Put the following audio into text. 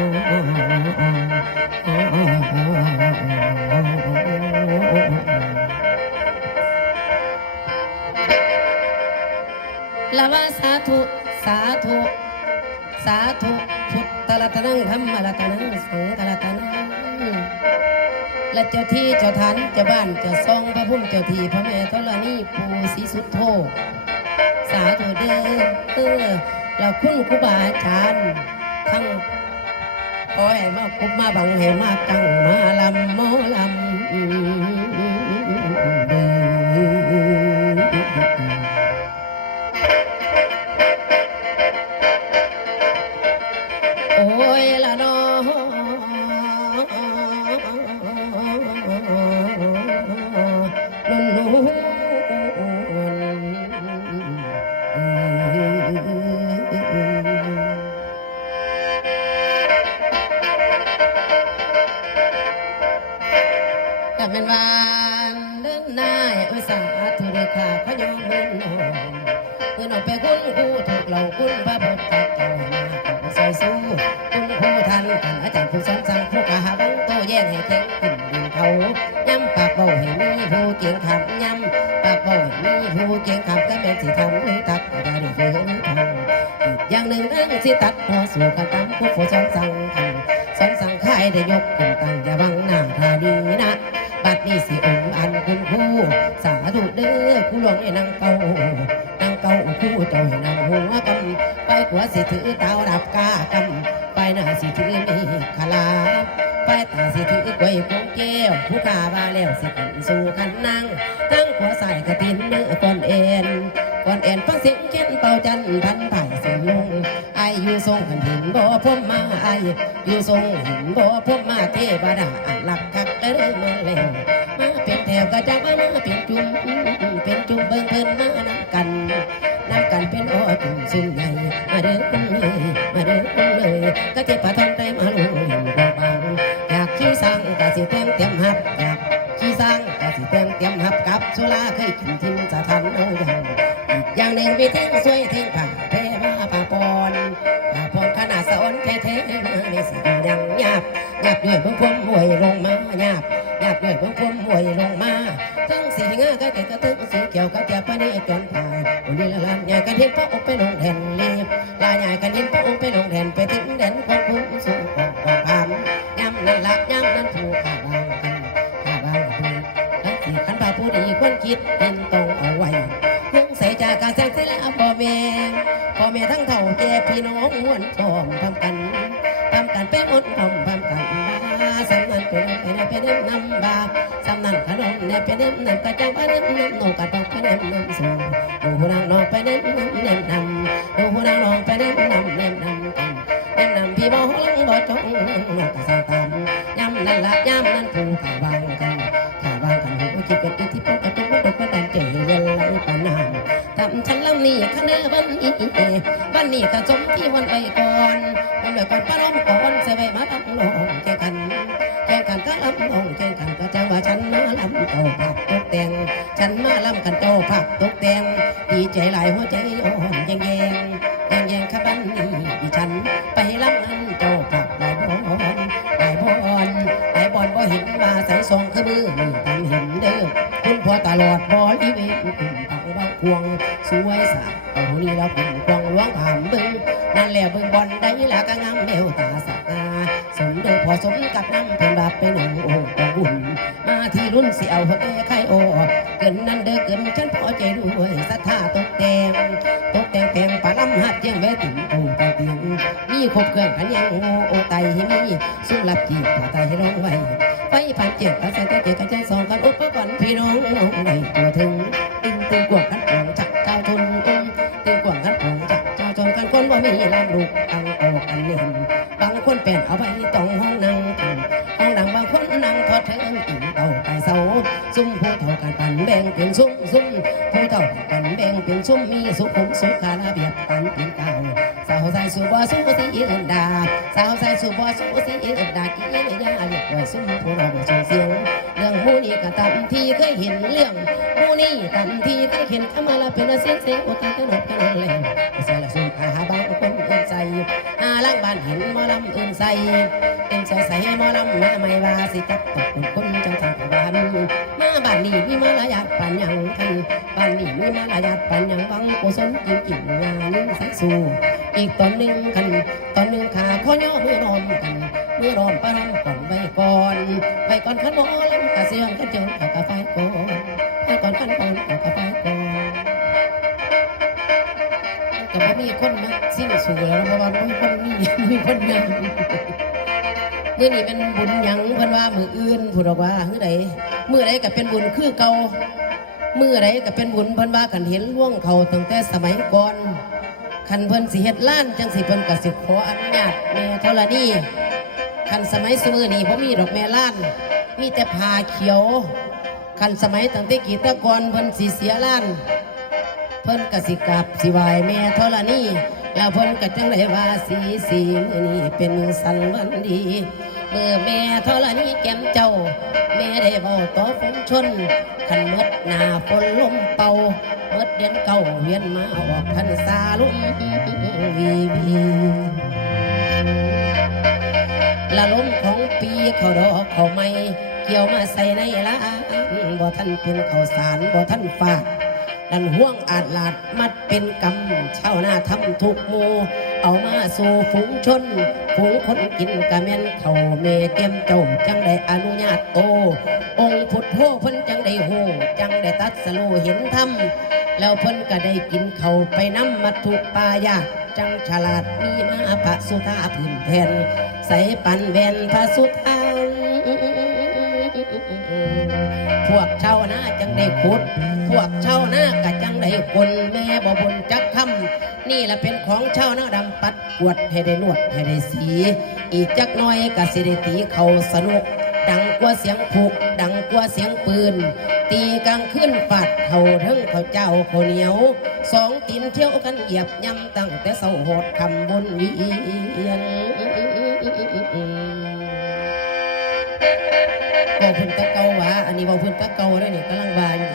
ลาวาสาธุ สาธุ สาธุพุทธลัตะนังธรรมรัตะนังสงฆ์ละตะนังและเจ้าที่เจ้าทันเจ้าบ้านเจ้าซองพระพุ่มเจ้าทีพระแม่ธรณีปูศีสุดโธสาธุเด้อเออเราคุ้นคุบาอาจารย์ทั้ง ขอให้มาคุบมาบังให้มาตั้งมาลำหมลำโอ้ยละนอนุ่น แต่เป็นวานเดินนาโอ้ยสาธุเดชค่ะเขายอมเงินหอมเงินออกไปคุณครูถูกเราคุณพระพุทธเจ้ามาขอใส่สู้คุณครูทันกันอาจารย์ผู้สอนสั่งผู้กาหาบังโตแย่งให้แข็งขึ้นดินเขาย้ำปากเบาให้มีผู้เก่งขับย้ำปากเบาให้มีผู้เก่งขับก็แม่นสิทำหรือตักได้ได้เฟื่องทางอีกอย่างหนึ่งนั่งสิตัดพอสู่กันตามผู้ผู้สอนสั่งทำสอนสั่งค่ายได้ยกขึ้นตั้งอย่าบัง วงไอ้นางเก่านางเก่าครูเจ้าให้นางหัวกำไปขวาสิถือเท้าดับกากำไปหน้าสิถือมีขลาไปตาสิถือกล้วยคงแก้วผู้ขาบาแล้วสิขันสู่คันนั่งทั้งขวาใส่กระตินเนื้อก่อนเอ็นก่อนเอ็นฟังเสียงเข็นเป่าจันทันผ่ายเสียงลง อยู่ทรงหินบ่พมมาไออยู่ทรงหินบ่พมมาเทวดาอันหลักคักเด้อเมื่อแล้วมาเป็นแถวกระจับมาเป็นจุ่มเป็นจุ่มเบิ่งเพิ่นมานำกันนำกันเป็นอ้อจุ่มสุ่มใหญ่มาเด้อคุณเลยมาเด้อคุณเลยก็เจ็บปะทนได้มาลงห็นบ่บางอยากขี้สร้างกะสิเต็มเต็มหับอยากขี้สร้างกะสิเต็มเต็มหับกับสุราเคยกินทิมสะทันเอาอย่างอีกอย่างหนึ่งวิธีสวยทิ้งผ่าเทมา ก็เกิดกระตึกสีเขียวก็เจียบปนี่จนพายวันนี้ละลานใหญ่กันเห็นพระองค์ไปลงแทนรีบลาใหญ่กันเห็นพระองค์ไปลงแทนไปถึงแดนของคุณสู่ของของพามย้ำนั่นละย้ำนั่นถูกข้าบางกันข้าบางกันทั้งสี่ขันพระผู้ดีควรคิดเป็นตรงเอาไว้คงใส่จากการแสงสิแล้วพ่อแม่พ่อแม่ทั้งเท่าแก่พี่น้องมวนทอมทำกันทำกันเป็นมดทำทำกัน สำนันเป็นไปได้เป็นนำบาสำนันขนมเนี่ยเป็นนำกระจังไปเน้นนำโนกระตอกไปเน้นนำสูงดูหูนางนองไปเน้นนำเน้นน้ำดูหูนางนองไปเน้นนำเน้นน้ำกันเน้นน้ำพี่บ่หลงบ่จงนกกระสาตามย้ำนั่นละย้ำนั่นผู้ข่าวบางกันข่าวบางกันหูคิดกันที่พกกระตุ้งกระตุกกระดันเจริญไหลปานามทำฉันเลำนี้คะแนนวันนี้วันนี้ก็สมที่วันไปก่อนวันไปก่อนปารมก่อนเสวยมาทำลงแข่ง ฉันมาลำกันโตผักตกแต่งดีใจหลายหัวใจอ่อนแยงแยงแยงแยงขบันนี้ฉันไปลำนั้นโตผักหลายบอนหลายบอนหลายบอนบ่เห็นมาใส่ซองคือมือนี่ทำเห็นเด้อคุณพ่อตลอดบริเวณคุณผักบาควงสวยสะเอานี่แล้วคุณควงล้วงผ่ามเบิ่งนั่นแหละเบิ่งบอลได้ละก็งามแมวตาสักา สมเด็จพอสมกับน้ำเพิ่นบาปไปหนึ่งโอ้กบุญมาที่รุ่นเสิเอเฮอไข่โอเกินนั่นเด้อเกินฉันพอใจด้วยศรัทธาตกแต่งตกแต่งแต่งปลาลำหัดเจียงแวติ่งโอ้แต่ติ่งมีครบเครื่องกันยังโอ้โอไตมีสุลับจีบผ้าไตให้ร้องไว้ไปผ่านเจ็ดกระเซ็นเจ็ดกระเจสองกันอุปกรณ์พี่น้องในตัวถึงตึงตึงกวงกันกวงจักเจ้าทุนตึงตึงกวงกันกวงจัก จ้ากันคนว่ามีลำลูกตังออกอันเน่นบางคนเป็นเอาไปต้องห้องนั่งห้องนั่งบางคนนั่งทอดเทิงอิ่มเต่าไปเสาซุ่มผู้เท่ากันปันแบ่งเป็นซุ่มซุ่มผู้เท่ากันปันแบ่งเป็นซุ่มมีสุขุมสุขาระเบียบปันเป็นเก่าาวใส่สุบ่สู้สีอื่นดาสาวใส่สุบ่สู้สีอื่นดากินยาเรียกว่าซุ่มผู้เราบ่ส่งเสียงเรื่องผู้นี้ก็ตามที่เคยเห็นเรื่องผู้นี้ตามที่เคยเห็นทำมาละเป็นเสียงเสียงโอตาตนกกันนั่นแหละใส่ละสุ่มอาหาบางคนอื่นใส่อาล่างบ้านเห็นมอลำอื่นใส่เป็นใส่ใส่มอลำมาไม่ว่าสิจักตกคนคนจังจังบ้านมาบ้านนี้มีมารยาทปานยังกันบ้านนี้มีมารยาทปานยังวังกุศลจริงจริงงานใส่สู่ อีกตอนหนึ่งกัน ตอนหนึ่งขาข้อย่อมือรอมกันมือรอมปะรำก่อนไว้ก่อนไว้ก่อนขันหมอลำกะเสียงกระเจิงกะไฟก่อนไว้ก่อนขันก่อนกะไฟก่อนก็บ่มีคนมาสิ้นสู่แล้วเพราะว่ามีคนมีมีคนยังมื้อนี้เป็นบุญยังเพิ่นว่ามืออื่นผู้ดอกว่ามื้อใดมื้อใดก็เป็นบุญคือเก่าเมื่อไรก็เป็นบุญเพิ่นว่ากันเห็นล่วงเขาตั้งแต่สมัยก่อน คันเพิ่นสิเฮ็ดล้านจังสิเพิ่นก็สิขออนุญาตแม่เท่านี้คันสมัยสมือนี้บ่มีดอกแม่ล้าน มีแต่ผ้าเขียว คันสมัยตั้งแต่กีตะกอนเพิ่นสิเสียล้าน เพิ่นก็สิกราบสิไหวแม่เท่านี้แล้วเพิ่นก็จังได้ว่าสีสีมื้อนี้เป็นสันวันดี เมื่อแม่ท่าละนี่แก้มเจ้า แม่ได้เว้าต่อฝนชนขันมดหนาฝนลมเป่ามดเดือนเก่าเวียนมาออกพันษาลุ่มวีวีละลมของปีเขาดอกเขาไม่ เกี่ยวมาใส่ในละบ่ท่านเป็นข้าวสารบ่ท่านฝาก ดันห่วงอาจลาดมัดเป็นกรรมชาวนาทำทุกหมูเอามาสู่ฝูงชน ฝูงคนกินกะแม่นเขาเมเกมเจ้าจังได้อนุญาตโต องค์พุทโธเพิ่นจังได้โหจังได้ตัดสโลเห็นธรรมแล้วเพิ่นก็ได้กินเขาไปน้ำมัดทุกปายาจังฉลาดมีมาพระสุธาพื้นแผ่นใส่ปันแวนพระสุธาพวกเชาวนาจังได้ขุด พวกชาวนาก็จังได้คนแม่บ่บนจักคำนี่แหละเป็นของชาวนาดำปัดกวดให้ได้นวดให้ได้สี อีกจักหน้อยก็สิได้ตีเขาสนุก ดังกว่าเสียงผูกดังกว่าเสียงปืน ตีกลางขึ้นฟาดเขาทั้งเขาเจ้าเขาเหนียว สองตีนเที่ยวกันเหยียบย่ำตั้งแต่เสาโหดคำบนเวียนบอกเพิ่นตะเกาว่า อันนี้บอกเพิ่นตะเกาด้นี่กำลังวาอยู่